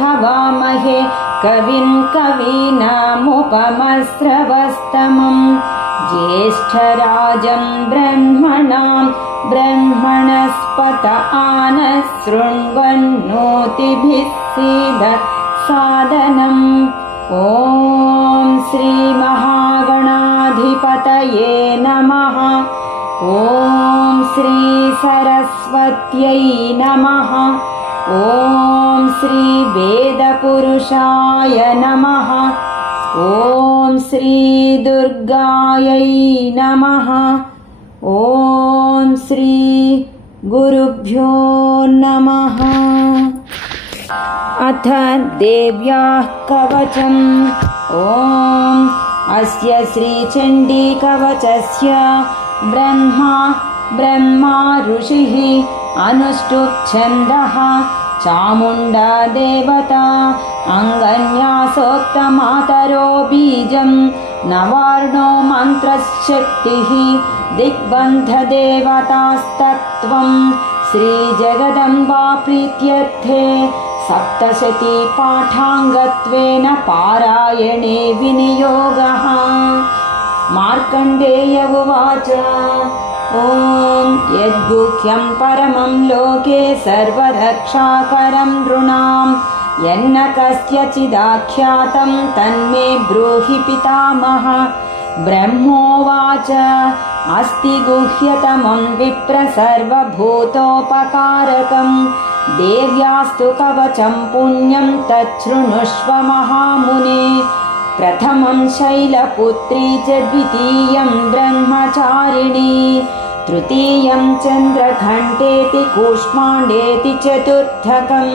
हवामहे कविं कवीनामुपमस्रवस्तमम् ज्येष्ठराजं ब्रह्मणां ब्रह्मणस्पत आनः शृण्वन्नोतिभिः सीद सादनम् ॐ श्रीमहागणाधिपतये नमः। ॐ श्रीसरस्वत्यै नमः ॐ श्रीवेदपुरुषाय नमः। ॐ श्रीदुर्गायै नमः। ॐ श्रीगुरुभ्यो नमः। अथ देव्याः कवचम् ॐ अस्य श्रीचण्डीकवचस्य ब्रह्मा ब्रह्मा ऋषिः अनुष्टुप्छन्दः चामुण्डा देवता अङ्गन्यासोक्तमातरो बीजं नवार्णो मन्त्रशक्तिः दिग्बन्धदेवतास्तत्त्वं श्रीजगदम्बा प्रीत्यर्थे सप्तशती पाठाङ्गत्वेन पारायणे विनियोगः। मार्कण्डेय उवाच ॐ यद्गुह्यं परमं लोके सर्वरक्षाकरं नृणां यन्न कस्यचिदाख्यातं तन्मे ब्रूहि पितामह। ब्रह्मोवाच अस्ति गुह्यतमं विप्र सर्वभूतोपकारकम् देव्यास्तु कवचं पुण्यं तच्छृणुष्व महामुने प्रथमं शैलपुत्री च द्वितीयं ब्रह्मचारिणी तृतीयं चन्द्रघण्टेति कूष्माण्डेति चतुर्थकम्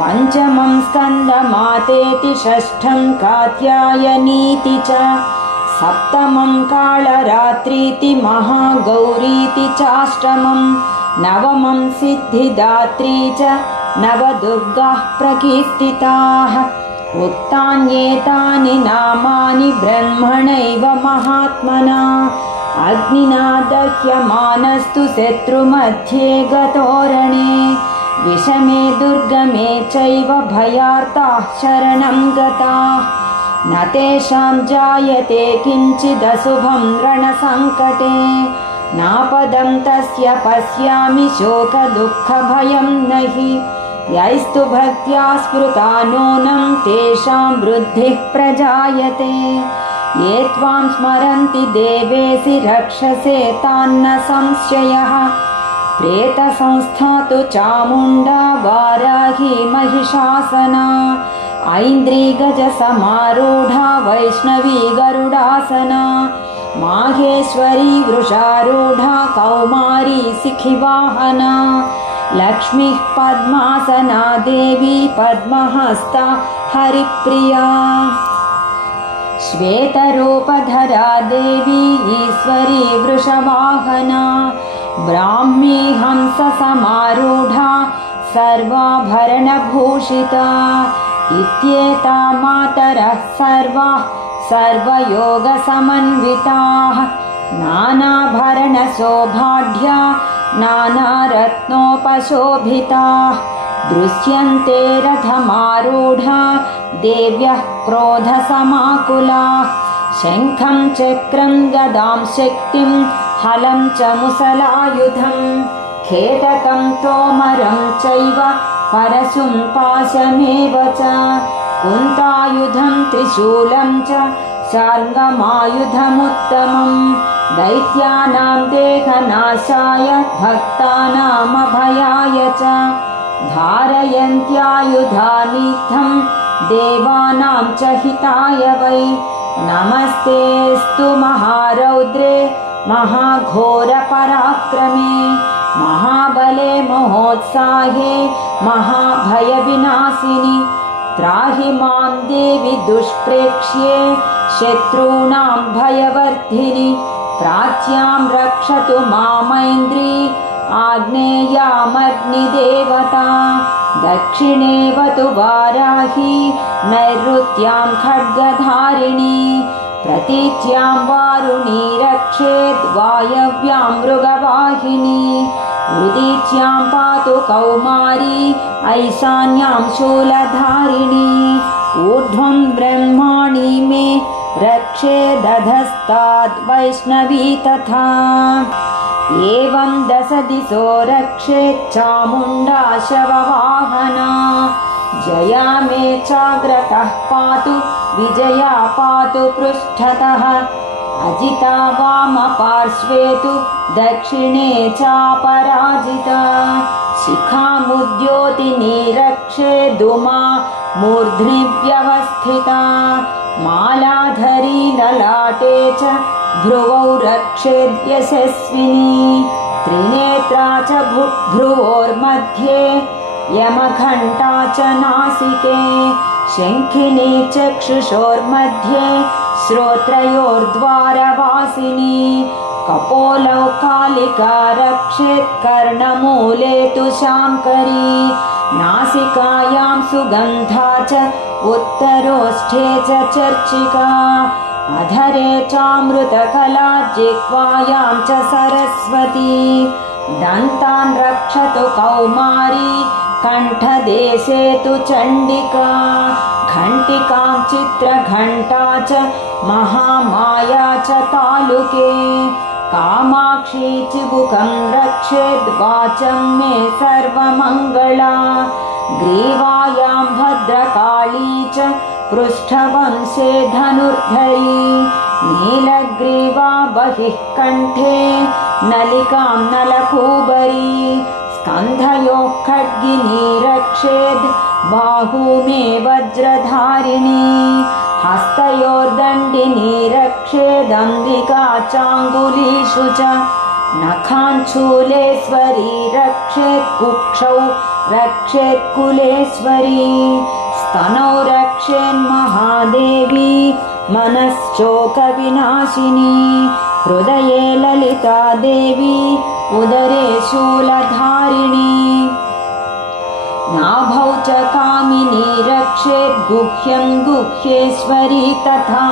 पञ्चमं स्कन्दमातेति षष्ठं कात्यायनीति च सप्तमं कालरात्रीति महागौरीति चाष्टमम् नवमं सिद्धिदात्री च नवदुर्गाः प्रकीर्तिताः उक्तान्येतानि नामानि ब्रह्मणैव महात्मना। अग्निना दह्यमानस्तु शत्रुमध्ये गतोरणे। विषमे दुर्गमे चैव भयार्ताः शरणं गताः। न तेषां जायते किञ्चिदशुभं रणसङ्कटे। नापदं तस्य पश्यामि शोकदुःखभयं न हि यैस्तु भक्त्या स्मृता नूनं तेषां वृद्धिः प्रजायते। ये त्वां स्मरन्ति देवेसि रक्षसे तान्न संशयः। प्रेतसंस्था तु चामुण्डा वाराही महिषासना। ऐन्द्रिगजसमारूढा वैष्णवी गरुडासना। माहेश्वरी वृषारूढा कौमारी सिखिवाहना लक्ष्मीः पद्मासना देवी पद्महस्ता हरिप्रिया। श्वेतरूपधरा देवी ईश्वरी वृषवाहना ब्राह्मी हंससमारूढा सर्वाभरणभूषिता इत्येता मातरः सर्वाः सर्वयोगसमन्विताः नानाभरणशोभाढ्या नानारत्नोपशोभिताः दृश्यन्ते रथमारूढा देव्यः क्रोधसमाकुलाः शङ्खं चक्रं गदां शक्तिं हलं च मुसलायुधम् खेटकं तोमरं चैव परशुं पाशमेव च कुन्तायुधं त्रिशूलं च शार्ङ्गमायुधमुत्तमम् दैत्यानां देहनाशाय भक्तानामभयाय च। धारयन्त्यायुधानिद्धं देवानां च हिताय वै। नमस्तेऽस्तु महारौद्रे महाघोरपराक्रमे। महाबले महोत्साहे महाभयविनाशिनि। त्राहि मां देवि दुष्प्रेक्ष्ये शत्रूणां भयवर्धिनि प्राच्यां रक्षतु मामैन्द्री आग्नेयामग्निदेवता। दक्षिणेवतु वाराही नैऋत्यां खड्गधारिणी। प्रतीच्यां वारुणी रक्षेद् वायव्यां मृगवाहिनी। उदीच्यां पातु कौमारी ऐशान्यां शूलधारिणी। ऊर्ध्वं ब्रह्माणि मे रक्षे दधस्ताद् वैष्णवी तथा एवं दश दिशो रक्षे शववाहना जया मे चाग्रतः पातु विजया पातु पृष्ठतः। अजिता वामपार्श्वे तु दक्षिणे चापराजिता। शिखामुद्योतिनी रक्षे दुमा मूर्ध्नि व्यवस्थिता मालाधरी ललाटे च भ्रुवौ रक्षेद्यशस्विनी त्रिनेत्रा च भ्रुवोर्मध्ये यमघण्टा च नासिके शङ्खिनी चक्षुषोर्मध्ये श्रोत्रयोर्द्वारवासिनी कपोलौ कालिका रक्षेत् कर्णमूले तु शाङ्करी नासिकायां सुगन्धा च उत्तरोष्ठे च चर्चिका। अधरे चामृतकला जिह्वायां च सरस्वती। दन्तान् रक्षतु कौमारी कण्ठदेशे तु चण्डिका। घण्टिकां चित्रघण्टा च महामाया च तालुके कामाक्षी चिबुकं रक्षेद्वाचं मे सर्वमङ्गला। ग्रीवायां भद्रकाली च पृष्ठवंशे धनुर्धरी। नीलग्रीवा बहिः कण्ठे नलिकां नलकूबरी। स्कन्धयोः खड्गिनी रक्षेद् बाहू मे वज्रधारिणी रक्षेदम्बिका चाङ्गुलीषु च नखाञ्चूलेश्वरी रक्षेत् कुक्षौ रक्षेत् कुलेश्वरी स्तनौ रक्षेन्महादेवी मनश्चोकविनाशिनी हृदये ललिता देवी उदरे शूलधारिणी नाभौ च कामिनी रक्षेत् गुह्यं गुह्येश्वरी तथा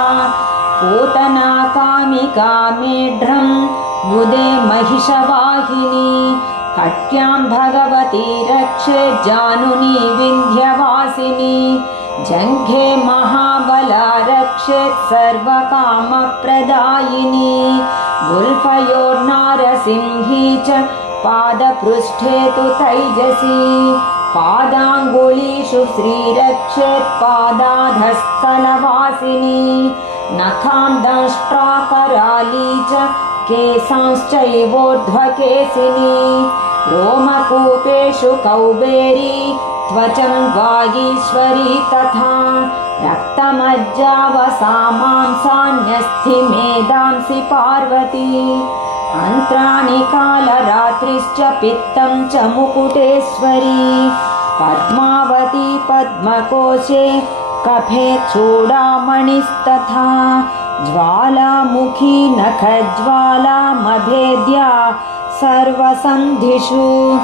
पूतना कामिका मेढ्रम् बुदे महिषवाहिनी। कट्यां भगवती रक्षे जानुनी विन्ध्यवासिनी। जङ्घे महाबला रक्षेत् सर्वकामप्रदायिनी। गुल्फयोर्नारसिंही च पादपृष्ठे तु तैजसी पादाङ्गुलीषु श्रीरक्षेत् पादाधस्थलवासिनी नखां दंष्ट्राकराली च केशांश्चैवोर्ध्वकेशिनी रोमकूपेषु कौबेरी त्वचं वागीश्वरी तथा रक्तमज्जावसामांसान्यस्थि मेदांसि पार्वती अन्त्राणि कालरात्रिश्च पित्तं च मुकुटेश्वरी। पद्मावती पद्मकोशे कफे चूडामणिस्तथा। ज्वालामुखी नखज्वाला मभेद्या सर्वसन्धिषु।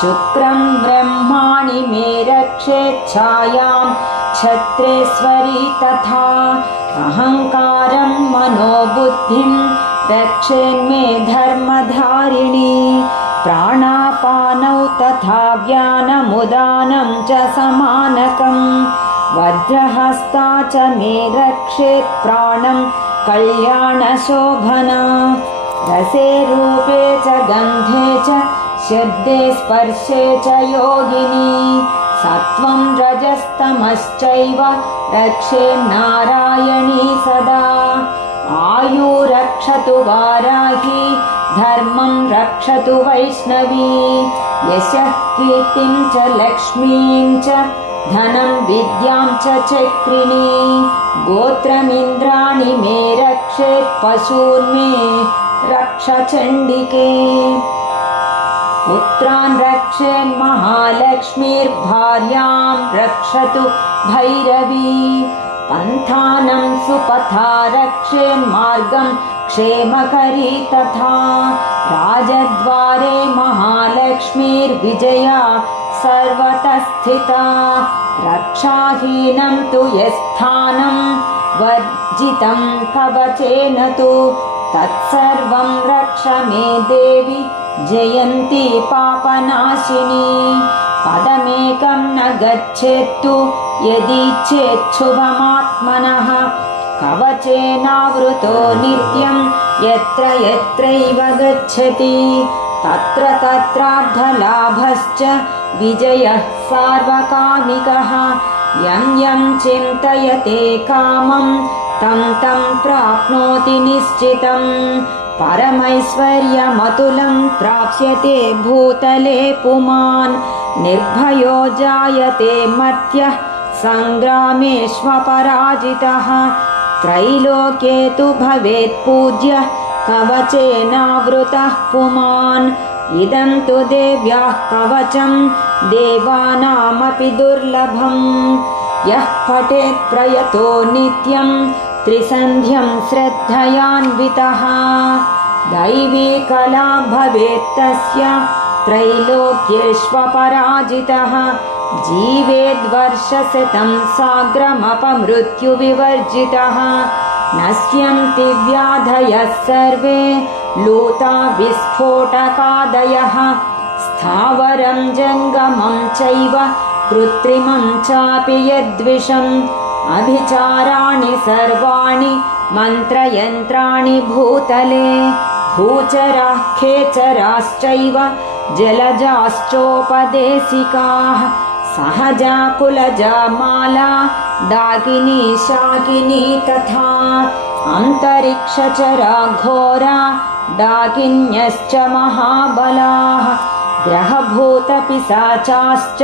शुक्रं ब्रह्माणि मे रक्षेच्छायां छत्रेश्वरी तथा। अहङ्कारं मनोबुद्धिं रक्षेन्मे धर्मधारिणी प्राणापानौ तथा व्यानमुदानं च समानकम्। वज्रहस्ता च मे रक्षेत् प्राणं कल्याणशोभना। रसे रूपे च गन्धे च शब्दे स्पर्शे च योगिनी। सत्त्वं रजस्तमश्चैव रक्षे नारायणी सदा आयु रक्षतु वाराही धर्मं रक्षतु वैष्णवी। यशः कीर्तिं च लक्ष्मीं च धनं विद्यां च चक्रिणी गोत्रमिन्द्राणि मे रक्षेत् पशून् मे रक्ष चण्डिके। पुत्रान् रक्षेन्महालक्ष्मीर्भार्यां रक्षतु भैरवी पन्थानं सुपथा रक्षेन्मार्गं क्षेमकरी तथा राजद्वारे महालक्ष्मीर्विजया सर्वतः स्थिता रक्षाहीनं तु यस्थानं वर्जितं कवचेन तु तत्सर्वं रक्ष मे देवि जयन्ती पापनाशिनी। पदमेकं न गच्छेत्तु यदि चेच्छुभमात्मनः कवचेनावृतो नित्यं यत्र यत्रैव गच्छति। तत्र तत्रार्धलाभश्च विजयः सार्वकामिकः। यं यं चिन्तयते कामं तं तं प्राप्नोति निश्चितम् परमैश्वर्यमतुलं प्राप्स्यते भूतले पुमान्। निर्भयो जायते मर्त्यः सङ्ग्रामेष्वपराजितः। त्रैलोक्ये तु भवेत् पूज्यः कवचेनावृतः पुमान्। इदं तु देव्याः कवचं देवानामपि दुर्लभम्। यः पठेत् प्रयतो नित्यं त्रिसन्ध्यं श्रद्धयान्वितः। दैवी कला भवेत् तस्य त्रैलोक्येष्वपराजितः। जीवेद्वर्षशतं साग्रमपमृत्युविवर्जितः। नश्यन्ति व्याधयः सर्वे लूता विस्फोटकादयः। स्थावरं जङ्गमं चैव कृत्रिमं चापि यद्विषम् अभिचाराणि सर्वाणि मन्त्रयन्त्राणि भूतले। भूचराः खेचराश्चैव जलजाश्चोपदेशिकाः। सहजा कुलजा माला डाकिनी शाकिनी तथा अन्तरिक्षचरा घोरा डाकिन्यश्च महाबलाः। ग्रहभूतपिशाचाश्च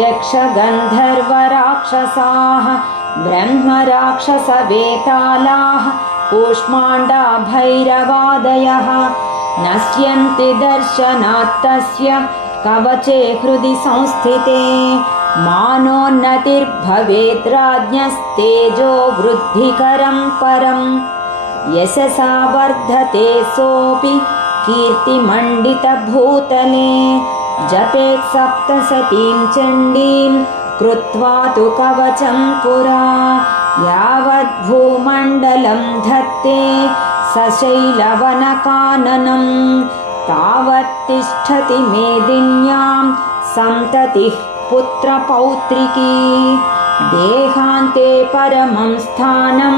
यक्षगन्धर्वराक्षसाः ब्रह्मराक्षसवेतालाः कूष्माण्डा भैरवादयः नश्यन्ति दर्शनात्तस्य कवचे हृदि संस्थिते मानोन्नतिर्भवेद् राज्ञस्तेजो वृद्धिकरं परम् यशसा वर्धते सोऽपि कीर्तिमण्डितभूतले जपेत् सप्तसतीं चण्डीं कृत्वा तु कवचं पुरा। यावद्भूमण्डलं धत्ते सशैलवनकाननम् तावत्तिष्ठति मेदिन्यां सन्ततिः पुत्रपौत्रिकी। देहान्ते परमं स्थानं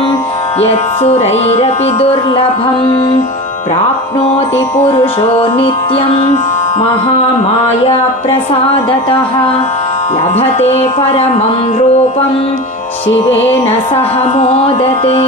यत्सुरैरपि दुर्लभम् प्राप्नोति पुरुषो नित्यं महामायाप्रसादतः लभते परमं रूपं शिवेन सह मोदते